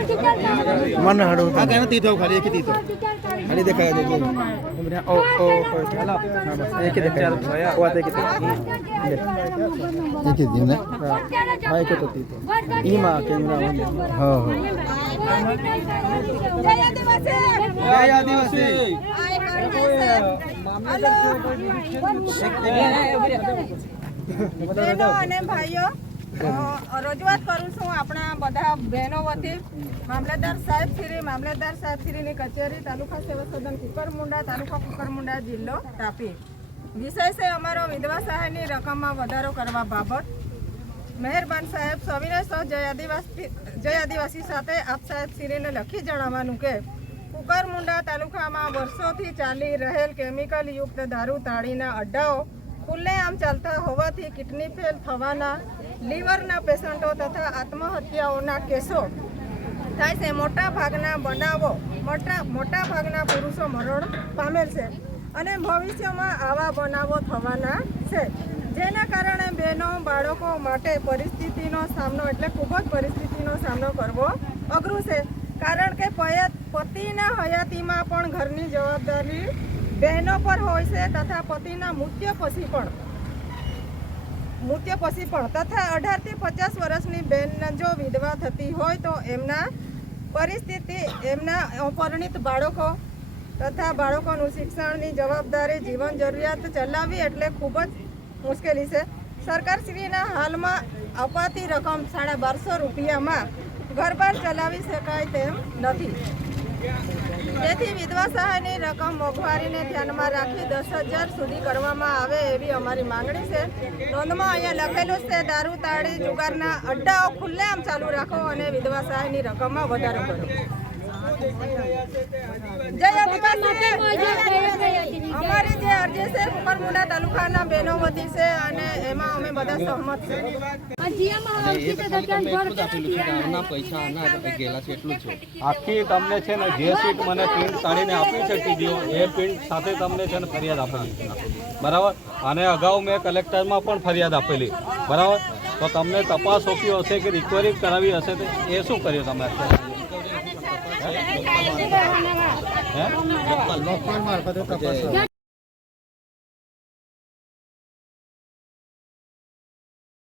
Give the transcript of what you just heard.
મને હડો આ કેમ તીધો ખાલી એક તીધો ખાલી દેખાય દે ઓ ઓ ચાલો. એક દેખાય ઓ આ તે એક દી ને હા. એક તો તીધો ઈ માં કેમેરા હા હા. જય આદિવાસી. જય આદિવાસી. બહેનો અને ભાઈઓ. રજૂઆત કરું છું આપણા બધા બહેનો વતી મામલેદાર સાહેબ શ્રી મામલેદાર સાહેબ શ્રીની કચેરી, તાલુકા સેવા સદન કુકરમુંડા, તાલુકા કુકરમુંડા જિલ્લો તાપી. વિષય છે અમારો વિધવા સહાયની રકમમાં વધારો કરવા બાબત. મહેરબાન સાહેબ સવિનય સહ જય આદિવાસી જય આદિવાસી સાથે આપ સાહેબ શ્રીને લખી જણાવવાનું કે, કુકરમુંડા તાલુકામાં વર્ષોથી ચાલી રહેલ કેમિકલ યુક્ત દારૂ તાળીના અડ્ડાઓ ખુલ્લેઆમ ચાલતા હોવાથી કિડની ફેલ થવાના, લીવરના પેશન્ટો તથા આત્મહત્યાઓના કેસો. થાય છે મોટા ભાગના બનાવો. મોટા મોટા ભાગના પુરુષો મરણ પામેલ છે અને ભવિષ્યમાં આવા બનાવો થવાના છે. જેના કારણે બહેનો, બાળકો માટે પરિસ્થિતિનો સામનો એટલે ખૂબ જ પરિસ્થિતિનો સામનો કરવો અઘરું છે. કારણ કે પતિના હયાતીમાં પણ ઘરની જવાબદારી બહેનો પર હોય છે તથા પતિના મૃત્યુ પછી પણ. મૃત્યુ પછી પણ. તથા અઢારથી પચાસ વર્ષની બહેન જો વિધવા થતી હોય તો એમના પરિસ્થિતિ, એમના અપરિણિત બાળકો તથા બાળકોનું શિક્ષણની જવાબદારી, જીવન જરૂરિયાત ચલાવવી એટલે ખૂબ જ મુશ્કેલી છે. સરકારશ્રીના હાલમાં અપાતી રકમ સાડા બારસો રૂપિયામાં ઘરબાર ચલાવી શકાય તેમ નથી. તેથી વિધવા સહાયની રકમ મોંઘવારીને ધ્યાનમાં રાખી દસ હજાર સુધી કરવામાં આવે એવી અમારી માંગણી છે. નોંધમાં અહીંયા લખેલું છે, દારૂ, તાળી, જુગારના અડ્ડાઓ ખુલ્લેઆમ ચાલુ રાખો અને વિધવા સહાયની રકમમાં વધારો કરો. જય આદિવાસી અમારી જે અરજી છે કુકરમુંડા તાલુકાના બહેનો વતી છે અને એમાં અમે બધા સહમત છે. આખી તમને છે ને જે સીટ મને પ્રિન્ટ કાઢીને આપી છે ટીડીઓ એ પ્રિન્ટ સાથે તમને છે ને ફરિયાદ આપેલી બરાબર? અને અગાઉ મેં કલેક્ટરમાં પણ ફરિયાદ આપેલી. બરાબર? તો તમને તપાસ સોંપી હશે કે રિકવરી કરાવી હશે તો એ શું કર્યું તમે? અત્યારે હે? લોકલ મારફતે તપાસ